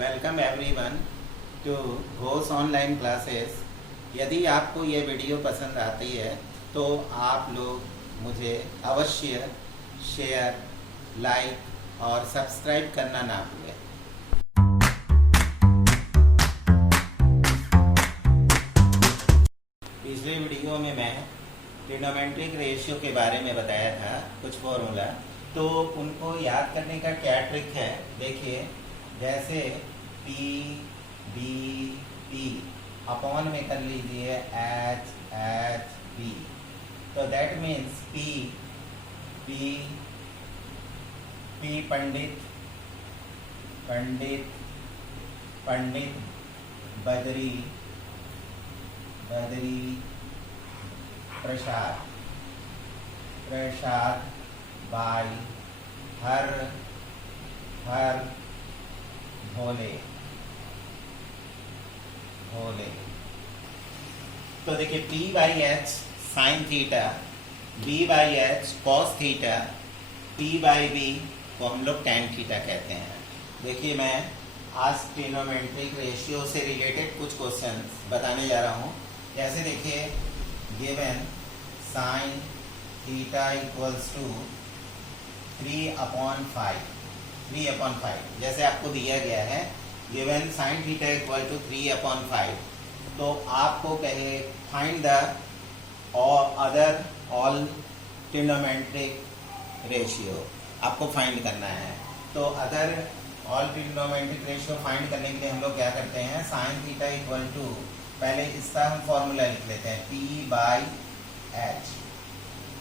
Welcome everyone to Ghosh online classes. यदि आपको ये वीडियो पसंद आती है तो आप लोग मुझे अवश्य शेयर, लाइक और सब्सक्राइब करना ना भूलें। पिछले वीडियो में मैं ट्रिग्नोमेट्रिक रेशियो के बारे में बताया था कुछ फॉर्मूला, तो उनको याद करने का क्या ट्रिक है देखिए। जैसे P B P अपॉन में कर लीजिए H H B, तो that means P Pandit Pandit Pandit Badri Badri Prasad Prasad by Har Har Bhole Bhole. तो देखिए P by H sine theta, B by H cos theta, P by B को हम लोग टैन थीटा कहते हैं। देखिए मैं आज ट्रिग्नोमेट्रिक रेशियो से रिलेटेड कुछ क्वेश्चंस बताने जा रहा हूँ। जैसे देखिए given sine theta equals to 3/5 जैसे आपको दिया गया है। Given sine theta equal to 3/5, तो आपको कहे find the other all trigonometric ratio, आपको फाइंड करना है। तो other all trigonometric ratio find करने के लिए हम लोग क्या करते हैं, साइन थीटा इक्वल टू, पहले इसका हम फॉर्मूला लिख लेते हैं P by H.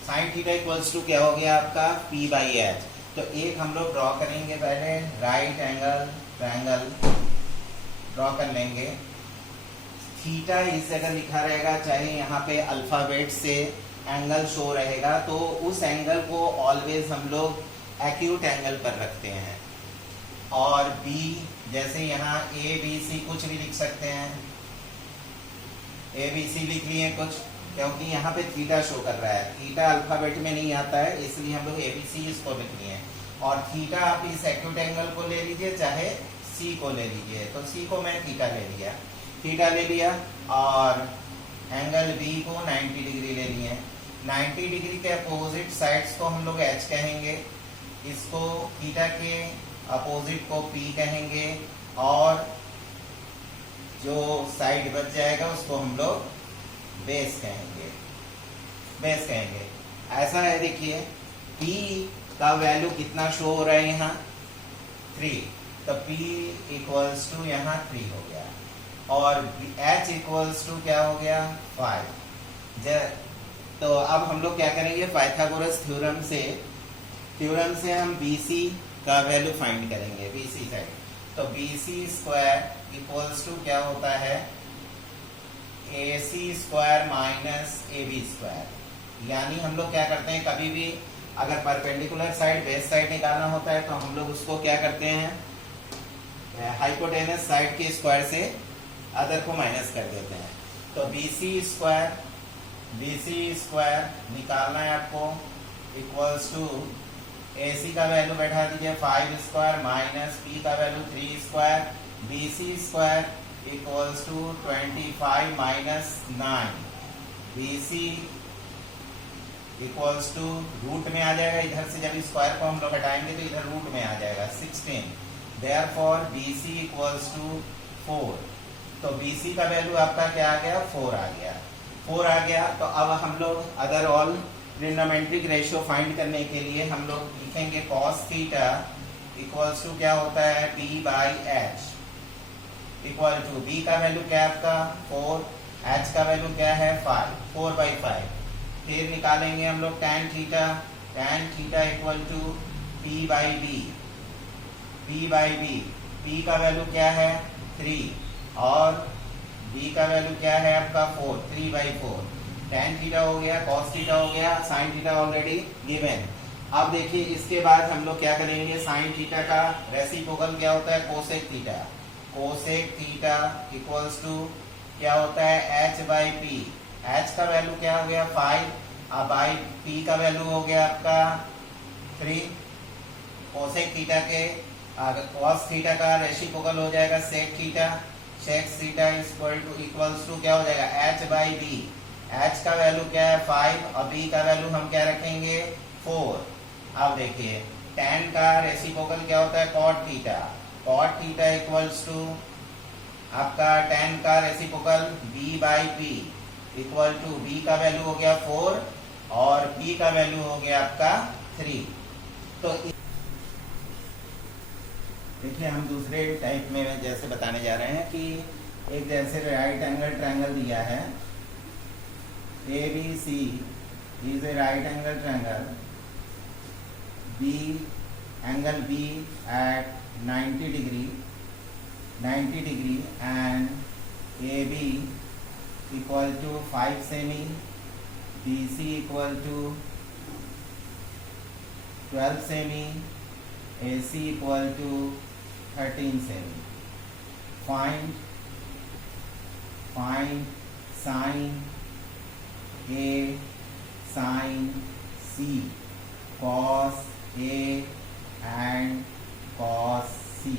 Sine theta equals to क्या हो गया आपका P बाई एच। तो एक हम लोग ड्रॉ करेंगे, पहले राइट एंगल ट्रायंगल ड्रॉ कर लेंगे। थीटा इस जगह लिखा रहेगा, चाहे यहाँ पे अल्फाबेट से एंगल शो रहेगा, तो उस एंगल को ऑलवेज हम लोग एक्यूट एंगल पर रखते हैं। और B जैसे यहाँ ABC कुछ भी लिख सकते हैं, ABC लिख लिए कुछ, क्योंकि यहाँ पे थीटा शो कर रहा है। थीटा अल्फाबेट में नहीं आता है, इसलिए हम लोग ABC इसको लिख लिए। और थीटा आप इस एक्यूट एंगल को ले लीजिए, चाहे C को ले लीजिए। तो C को मैं थीटा ले लिया और एंगल B को 90 डिग्री ले लिए। 90 डिग्री के अपोजिट साइड्स को हम लोग H कहेंगे, इसको थीटा के अपोजिट को P कहेंगे, और जो साइड बच जाएगा उसको हम लोग बेस कहेंगे। ऐसा है, देखिए P का वैल्यू कितना शो हो रहा है यहाँ 3, तो P इक्वल्स टू यहाँ 3 हो गया, और H इक्वल्स टू क्या हो गया 5। तो अब हम लोग क्या करेंगे, पाइथागोरस थ्योरम से हम BC का वैल्यू फाइंड करेंगे, BC साइड। तो BC स्क्वायर इक्वल्स टू क्या होता है, AC square minus AB square. यानी हम लोग क्या करते हैं, कभी भी अगर परपेंडिकुलर साइड बेस साइड निकालना होता है तो हम लोग उसको क्या करते हैं, हाइपोटेनस साइड के स्क्वायर से अदर को माइनस कर देते हैं। तो BC स्क्वायर निकालना है आपको, इक्वल्स टू AC का वैल्यू बैठा दीजिए 5 स्क्वायर माइनस P का value 3 square. BC square equals to 25 minus 9। BC equals to root में आ जाएगा, इधर से जब स्क्वायर को हम लोग हटाएंगे तो इधर रूट में आ जाएगा 16। Therefore BC equals to 4। तो BC का वैल्यू आपका क्या आ गया, 4 आ गया। तो अब हम लोग other all trigonometric ratio find करने के लिए हम लोग लिखेंगे cos थीटा इक्वल्स टू क्या होता है P by H, equal to B का वैल्यू क्या है आपका 4, H का वैल्यू क्या है 5, 4/5। फिर निकालेंगे हम लोग tan theta equal to P by B, P का वैल्यू क्या है 3, और B का वैल्यू क्या है आपका 4, 3/4। tan थीटा हो गया, cos थीटा हो गया, sin थीटा ऑलरेडी गिवन। अब देखिए इसके बाद हम लोग क्या करेंगे, sin थीटा का रेसिप्रोकल क्या होता है कोसेक थीटा इक्वल्स टू क्या होता है H बाई P। H का वैल्यू क्या हो गया 5, अब बाई P का वैल्यू हो गया आपका 3। कोसेक थीटा के अगर cos थीटा का रेसिप्रोकल हो जाएगा sec theta, sec theta equals to क्या हो जाएगा h बाई बी। h का वैल्यू क्या है 5 और b का वैल्यू हम क्या रखेंगे 4। अब देखिए tan का रेसिप्रोकल क्या होता है cot theta, cot theta equals to आपका tan का reciprocal b by P equal to b का वैल्यू हो गया 4 और p का वैल्यू हो गया आपका 3। तो देखिए हम दूसरे टाइप में जैसे बताने जा रहे हैं कि एक जैसे राइट एंगल ट्रायंगल दिया है A B C is a right angle triangle, B angle B at 90 degree and A B equal to 5 cm, B C equal to 12 cm, A C equal to 13 cm. Find sine A sine C cos A and cos C.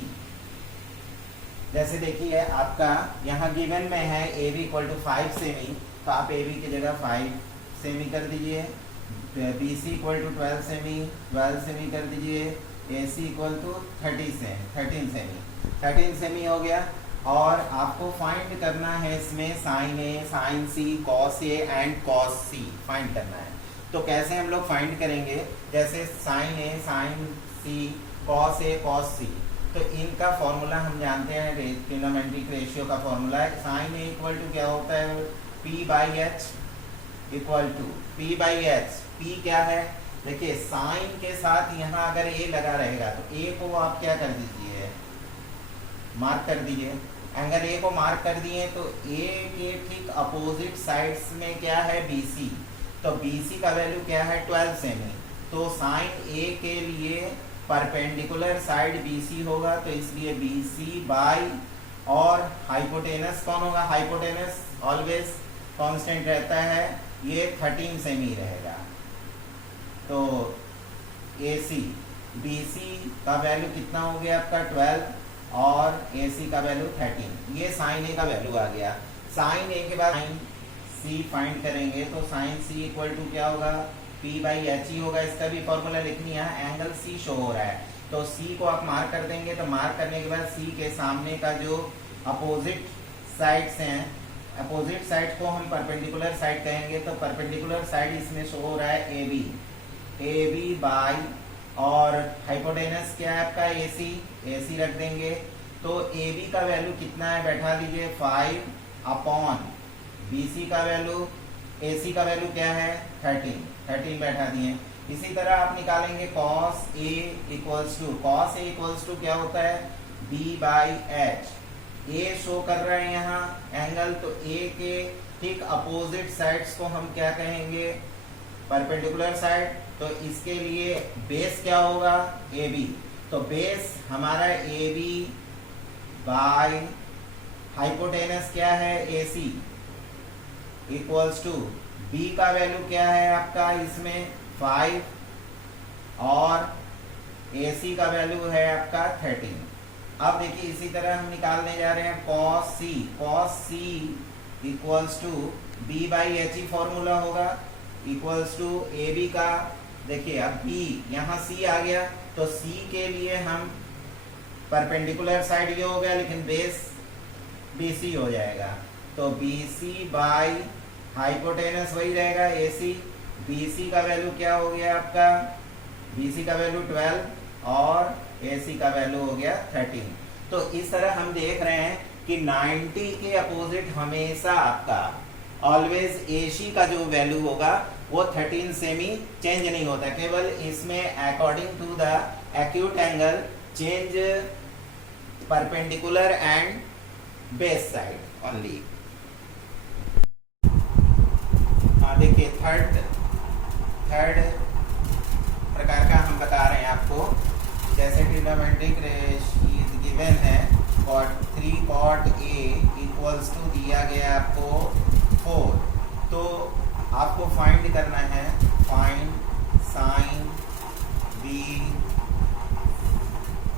जैसे देखिए आपका यहाँ given में है A B equal to 5 cm, तो आप A B की जगह 5 सेमी कर दीजिए, बी सी इक्वल टू 12 सेमी कर दीजिए, ए सी इक्वल टू 13 सेमी हो गया। और आपको फाइंड करना है इसमें sine A sine C cos A and cos C find करना है। तो कैसे हम लोग फाइंड करेंगे, जैसे sine A sine C cos A cos C, तो इनका फॉर्मूला हम जानते हैं, ट्रिग्नोमेट्रिक रेशियो का फॉर्मूला है। साइन ए इक्वल टू क्या होता है P by H equal to P by H. P क्या है देखिए साइन के साथ यहाँ अगर ए लगा रहेगा तो ए को आप क्या कर दीजिए मार्क कर दीजिए। अगर ए को मार्क कर दिए तो ए के ठीक अपोजिट साइड्स में क्या है BC, तो BC का वैल्यू क्या है 12 सेमी। तो साइन ए के लिए परपेंडिकुलर साइड BC होगा, तो इसलिए BC बाई और हाइपोटेनस कौन होगा, हाइपोटेनस ऑलवेज कांस्टेंट रहता है, ये 13 सेमी रहेगा। तो AC BC का वैल्यू कितना हो गया आपका 12 और AC का वैल्यू 13। ये साइन ए का वैल्यू आ गया। साइन ए के बाद साइन C फाइंड करेंगे, तो साइन C इक्वल टू क्या होगा P बाई एच ही होगा। इसका भी फॉर्मूला लिखनी है, एंगल C शो हो रहा है, तो C को आप मार्क कर देंगे। तो मार्क करने के बाद C के सामने का जो अपोजिट साइड्स हैं, अपोजिट साइड को हम परपेंडिकुलर साइड कहेंगे, तो परपेंडिकुलर साइड इसमें शो हो रहा है ए बी बाई और हाइपोटेनस क्या है आपका AC रख देंगे। तो AB का वैल्यू कितना है बैठा दीजिए 5 अपॉन BC का वैल्यू, AC का वैल्यू क्या है 13 बैठा दिए। इसी तरह आप निकालेंगे cos A इक्वल्स टू क्या होता है B by H। A show कर रहा है यहाँ एंगल, तो A के ठीक अपोजिट साइड्स को हम क्या कहेंगे परपेंडिकुलर साइड। तो इसके लिए बेस क्या होगा AB, तो बेस हमारा AB बाई हाइपोटेनस क्या है AC इक्वल्स टू B का वैल्यू क्या है आपका इसमें 5 और AC का वैल्यू है आपका 13। अब देखिए इसी तरह हम निकालने जा रहे हैं cos C equals to B by H ही फॉर्मूला होगा इक्वल्स टू AB का। देखिए अब B यहाँ C आ गया, तो C के लिए हम परपेंडिकुलर साइड ये हो गया, लेकिन बेस BC हो जाएगा। तो BC बाई हाइपोटेनस वही रहेगा AC। BC का वैल्यू क्या हो गया आपका, BC का वैल्यू 12 और AC का वैल्यू हो गया 13। तो इस तरह हम देख रहे हैं कि 90 के अपोजिट हमेशा आपका ऑलवेज AC का जो वैल्यू होगा वो 13 सेमी चेंज नहीं होता, केवल इसमें according to the acute angle change perpendicular and base side only. देखिए थर्ड प्रकार का हम बता रहे हैं आपको, जैसे ट्रिग्नोमेट्रिक रेशियो गिवन है cot 3 cot A equals to दिया गया आपको 4, तो आपको फाइंड करना है find sine B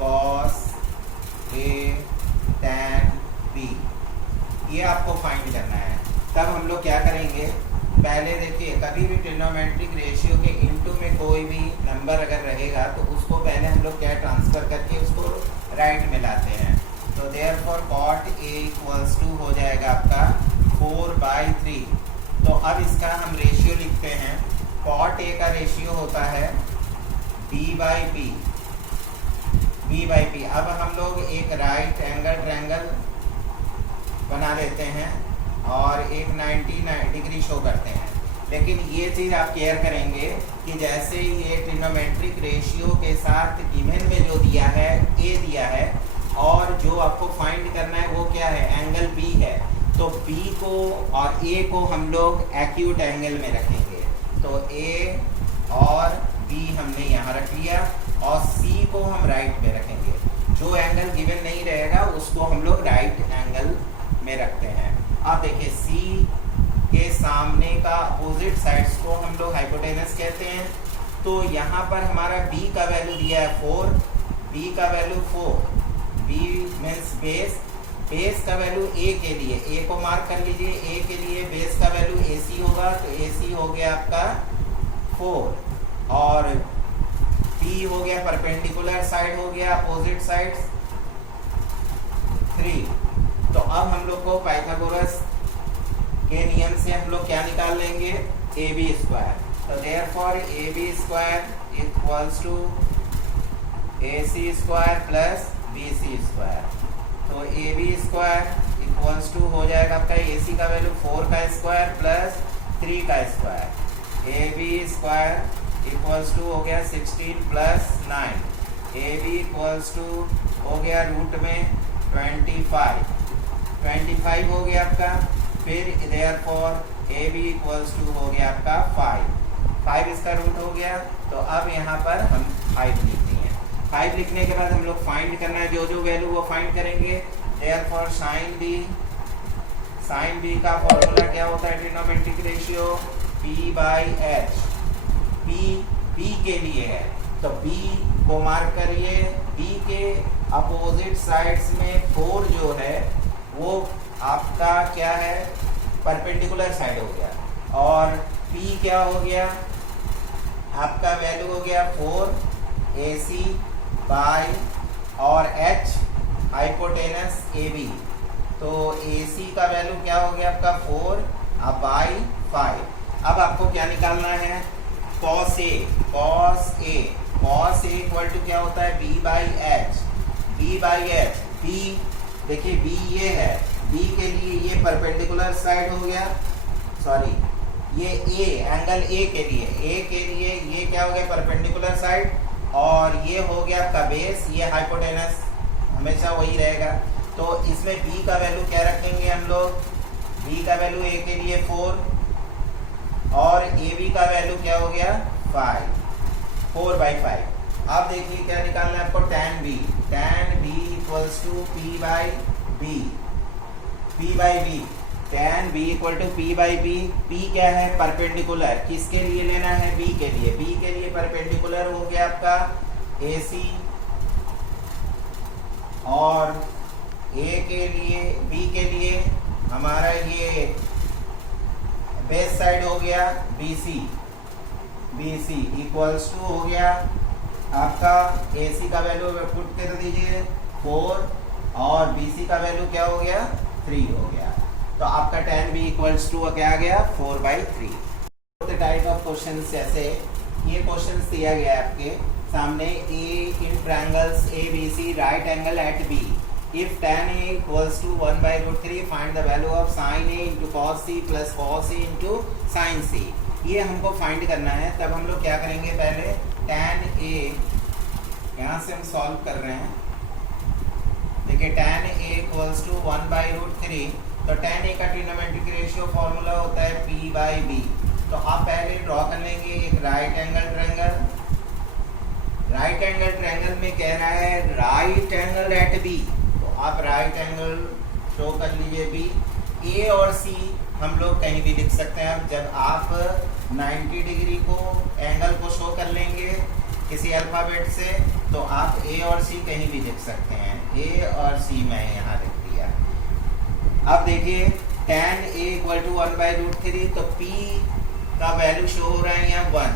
cos A tan B, ये आपको फाइंड करना है। तब हम लोग क्या करेंगे, पहले देखिए कभी भी ट्रिग्नोमेट्रिक रेशियो के इनटू में कोई भी नंबर अगर रहेगा तो उसको पहले हम लोग क्या ट्रांसफर करके उसको राइट में लाते हैं। तो therefore cot A equals to हो जाएगा आपका 4/3। तो अब इसका हम रेशियो लिखते हैं। cot A का रेशियो होता है B/P। अब हम लोग एक राइट एंगल ट्रायंगल बना लेते हैं और एक 90 डिग्री शो करते हैं। लेकिन ये चीज़ आप केयर करेंगे कि जैसे ये ट्रिग्नोमेट्रिक रेशियो के साथ गिवन में जो दिया है A दिया है और जो आपको फाइंड करना है वो क्या है, एंगल B है। तो B को और A को हम लोग एक्यूट एंगल में रखेंगे। तो A और B हमने यहाँ रख लिया और C को हम राइट में रखेंगे। जो एंगल गिवन नहीं रहेगा उसको हम लोग राइट एंगल में रखते हैं। अब देखिए C के सामने का अपोजिट साइड्स को हम लोग हाइपोटेनस कहते हैं। तो यहाँ पर हमारा B का वैल्यू दिया है 4, B का वैल्यू 4, B मीन्स बेस का वैल्यू A के लिए, A को मार्क कर लीजिए, A के लिए बेस का वैल्यू AC होगा। तो AC हो गया आपका 4 और P हो गया परपेंडिकुलर साइड हो गया, अपोजिट साइड्स 3। तो अब हम लोग को पाइथागोरस के नियम से हम लोग क्या निकाल लेंगे, AB स्क्वायर। तो therefore AB square equals to AC square plus BC square. तो AB स्क्वायर इक्वल्स टू हो जाएगा आपका AC का वैल्यू 4 का स्क्वायर प्लस 3 का square. AB square equals to हो गया 16 प्लस 9। AB इक्वल्स टू हो गया रूट में 25 हो गया आपका। फिर देयरफॉर AB इक्वल्स टू हो गया आपका 5 इसका रूट हो गया। तो अब यहाँ पर हम 5 लिखते हैं। 5 लिखने के बाद हम लोग फाइंड करना है, जो वैल्यू वो फाइंड करेंगे। देयरफॉर साइन B का फॉर्मूला क्या होता है, ट्रिग्नोमेट्रिक रेशियो P/H। P के लिए है तो B को मार्क करिए। B के अपोजिट साइड्स में 4 जो है वो आपका क्या है, परपेंडिकुलर साइड हो गया। और P क्या हो गया, आपका वैल्यू हो गया 4 AC बाय और H हाइपोटेनस AB। तो AC का वैल्यू क्या हो गया आपका 4 बाई 5। अब आपको क्या निकालना है, cos A इक्वल टू क्या होता है B/H। B देखिए B ये है, B के लिए ये परपेंडिकुलर साइड हो गया, सॉरी ये A एंगल A के लिए ये क्या हो गया, परपेंडिकुलर साइड। और ये हो गया आपका बेस, ये हाइपोटेनस हमेशा वही रहेगा। तो इसमें B का वैल्यू क्या रखेंगे हम लोग, B का वैल्यू A के लिए 4 और AB का वैल्यू क्या हो गया 4/5। अब देखिए क्या निकालना है आपको, tan B equals to P/B। tan B equal to P/B। P क्या है, परपेंडिकुलर, किसके लिए लेना है, B के लिए परपेंडिकुलर हो गया आपका AC और B के लिए हमारा ये बेस साइड हो गया BC इक्वल्स टू हो गया आपका AC का वैल्यू पुट कर दीजिए 4 और BC का वैल्यू क्या हो गया 3 हो गया। तो आपका tan B इक्वल्स टू क्या आ गया 4/3। टाइप ऑफ क्वेश्चन जैसे ये क्वेश्चन दिया गया है आपके सामने, A in triangles ABC right angle at B, if tan A equals to 1/√3 find the value of sin A into cos C plus cos A into sin C। ये हमको find करना है। तब हम लोग क्या करेंगे, पहले tan A यहाँ से हम सॉल्व कर रहे हैं। देखिए tan A इक्वल्स टू 1/√3। तो tan A का ट्रिग्नोमेट्रिक रेशियो फॉर्मूला होता है P/B। तो आप पहले ड्रॉ कर लेंगे एक राइट एंगल ट्रायंगल में कह रहा है राइट एंगल एट B। तो आप राइट एंगल शो कर लीजिए B। A और C हम लोग कहीं भी लिख सकते हैं। अब जब आप 90 डिग्री को एंगल को शो कर लेंगे किसी अल्फ़ाबेट से, तो आप ए और सी कहीं भी लिख सकते हैं। ए और सी मैंने यहाँ लिख दिया। अब देखिए tan a = 1/√3, तो p का वैल्यू शो हो रहा है यहाँ 1।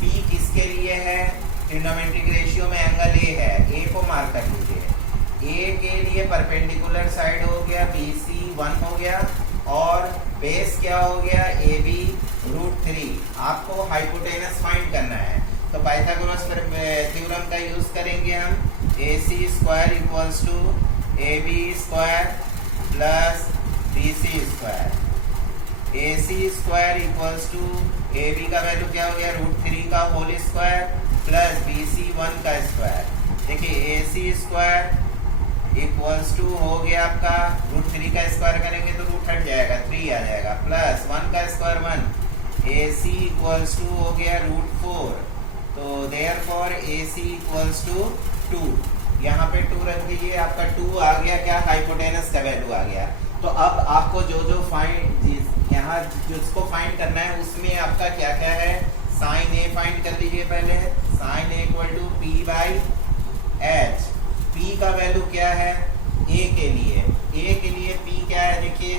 p किसके लिए है? ट्रिग्नोमेट्रिक रेशियो में एंगल a है, a को मार्क कर लीजिए। a के लिए परपेंडिकुलर साइड हो गया BC 1 हो गया, और बेस क्या हो गया? AB √3। आपको हाइपोटेनस फाइंड करना है, तो पाइथागोरस थ्योरम का यूज करेंगे हम। AC² = AB² plus BC²। AC² = AB का वैल्यू क्या हो गया? √3 का होल स्क्वायर प्लस BC1 का स्क्वायर। देखिए AC² हो गया आपका √3 का स्क्वायर करेंगे तो रूट हट जाएगा, 3 आ जाएगा, प्लस 1 का स्क्वायर 1। AC = हो गया √4, तो देयरफॉर AC = 2। यहाँ पे 2 रख दीजिए, आपका 2 आ गया क्या? हाइपोटेनस का वैल्यू आ गया। तो अब आपको जो फाइंड यहाँ जिसको फाइंड करना है उसमें आपका क्या क्या है? साइन A फाइंड कर लीजिए पहले। Sine A = P/H। P का वैल्यू क्या है? A के लिए P क्या है? देखिए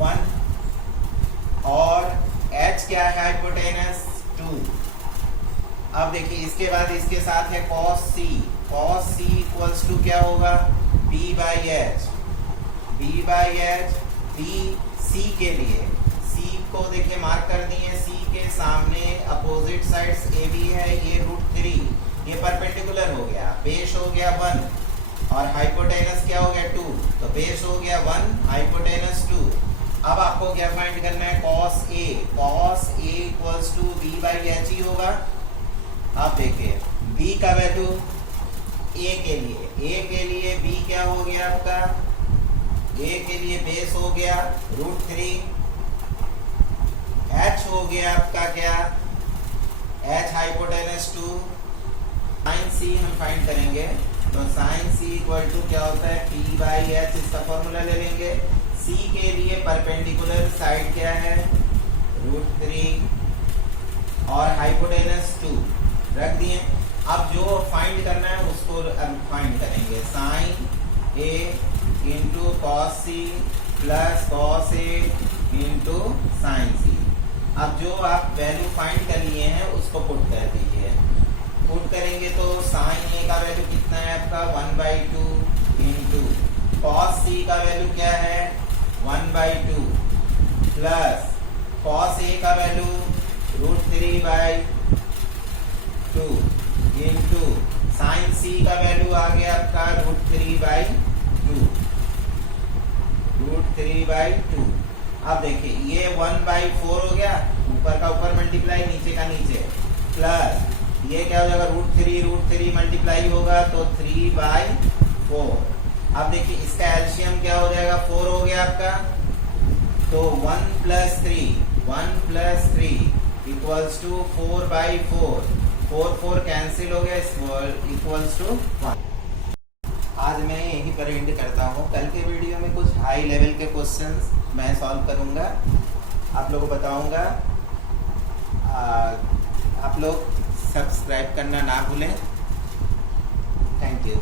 1, और H क्या है? हाइपोटेनस 2। अब देखिए इसके बाद इसके साथ है cos C। cos C = क्या होगा? B/H। B C के लिए, C को देखिए मार्क कर दिए। C के सामने अपोजिट साइड्स AB है, ये √3, ये परपेंडिकुलर हो गया, बेस हो गया 1 और हाइपोटेनस क्या हो गया? 2, तो बेस हो गया 1, हाइपोटेनस 2। अब आपको क्या फाइंड करना है? cos A = B/H ही होगा। अब देखिए B का वैल्यू A के लिए B क्या हो गया आपका? A के लिए बेस हो गया √3, H हो गया आपका क्या? H hypotenuse 2। साइन C हम फाइंड करेंगे, तो साइन C = क्या होता है? P/H। इसका फॉर्मूला ले लेंगे। C के लिए परपेंडिकुलर साइड क्या है? √3 और हाइपोटेनस 2 रख दिए। अब जो फाइंड करना है उसको फाइंड करेंगे। Sine A × cos C plus cos A × sin C। अब जो आप वैल्यू फाइंड कर लिए हैं उसको पुट कर दीजिए। पुट करेंगे तो साइन A का वैल्यू कितना है आपका? 1/2 × cos C का वैल्यू क्या है? 1/2 प्लस cos A का वैल्यू √3/2 × sin C का वैल्यू आ गया आपका √3/2। अब देखिए ये 1/4 हो गया, ऊपर का ऊपर मल्टीप्लाई, नीचे का नीचे, प्लस ये क्या हो जाएगा? √3 मल्टीप्लाई होगा तो 3/4। अब देखिए इसका एलसीएम क्या हो जाएगा? 4 हो गया आपका, तो 1 + 3 = 4/4। 4 कैंसिल हो गया, = 1। आज मैं यहीं पर एंड करता हूँ। कल के वीडियो में कुछ हाई लेवल के क्वेश्चंस मैं सॉल्व करूँगा, आप लोगों को बताऊँगा। आप लोग सब्सक्राइब करना ना भूलें। Thank you.